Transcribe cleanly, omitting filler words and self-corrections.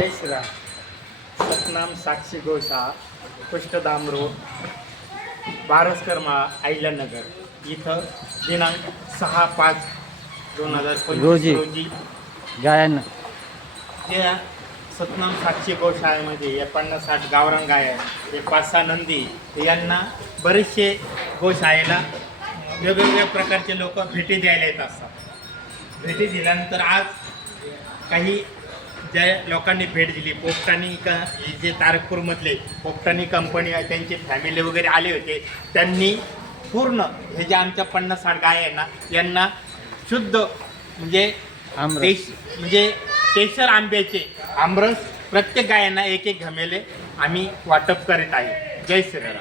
जय श्रीराम. सतनाम साक्षी गोशाळा, कुष्ठधाम रोड, बारसकरमाळा, आयल्यानगर इथं दिनांक 6/5/2025 रोजी गायांना या सतनाम साक्षी गोशाळेमध्ये या 50-60 गावरान गाय आहेत, हे 5-6 नंदी यांना बरेचसे गोशाळेला वेगवेगळ्या प्रकारचे लोक भेटी द्यायला येत असतात. भेटी दिल्यानंतर आज काही ज्या लोकांनी भेट दिली, पोपटानी जे तारकपूरमधले पोपटानी कंपनी आहे त्यांचे फॅमिली वगैरे आले होते, त्यांनी पूर्ण हे जे आमच्या 50-60 गाय आहे ना यांना शुद्ध म्हणजे केशर आंब्याचे आमरस प्रत्येक गायांना एक घमेले आम्ही वाटप करीत आहे. जय श्रीराम.